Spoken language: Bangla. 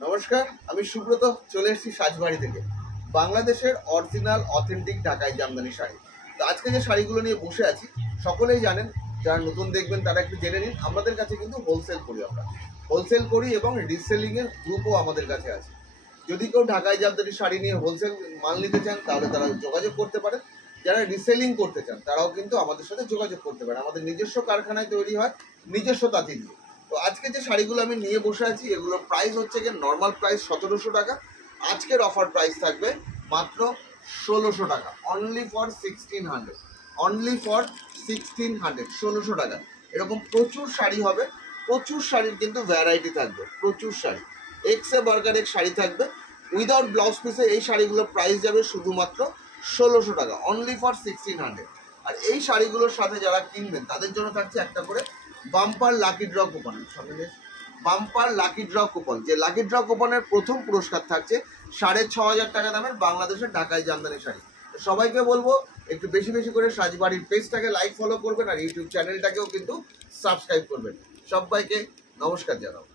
নমস্কার, আমি সুব্রত চলে এসেছি সাজবাড়ি থেকে। বাংলাদেশের অরিজিনাল অথেন্টিক ঢাকাই জামদানি শাড়ি। তো আজকে যে শাড়িগুলো নিয়ে বসে আছি সকলেই জানেন, যারা নতুন দেখবেন তারা একটু জেনে নিন। আমাদের কাছে কিন্তু হোলসেল করি, আমরা হোলসেল করি এবং রিসেলিংয়ের গ্রুপও আমাদের কাছে আছে। যদি কেউ ঢাকাই জামদানি শাড়ি নিয়ে হোলসেল মাল নিতে চান তাহলে তারা যোগাযোগ করতে পারেন। যারা রিসেলিং করতে চান তারাও কিন্তু আমাদের সাথে যোগাযোগ করতে পারেন। আমাদের নিজস্ব কারখানায় তৈরি হয়, নিজস্ব তাঁতি দিয়ে। তো আজকে যে শাড়িগুলো আমি নিয়ে বসে আছি এগুলোর প্রাইস হচ্ছে গিয়ে নর্মাল প্রাইস 1700 টাকা। আজকের অফার প্রাইস থাকবে মাত্র 1600 টাকা, অনলি ফর 1600, অনলি ফর 1600, 1600 টাকা। এরকম প্রচুর শাড়ি হবে, প্রচুর শাড়ির কিন্তু ভ্যারাইটি থাকবে, প্রচুর শাড়ি। এক্সে বার্গার এক শাড়ি থাকবে উইদাউট ব্লাউজ পিসে। এই শাড়িগুলোর প্রাইস যাবে শুধুমাত্র 1600 টাকা, অনলি ফর 1600। আর এই শাড়িগুলোর সাথে যারা কিনবেন তাদের জন্য থাকছে একটা করে bumper lucky draw coupon. Bumper lucky draw coupon, যে লাকি ড্র কুপনের প্রথম পুরস্কার থাকছে 6500 টাকা দামের বাংলাদেশের ঢাকাই জামদানি শাড়ি। সবাইকে বলবো একটু বেশি বেশি করে সাজবাড়ির পেজটাকে লাইক ফলো করবেন আর ইউটিউব চ্যানেলটাকেও কিন্তু সাবস্ক্রাইব করবেন। সবাইকে নমস্কার জানাবো।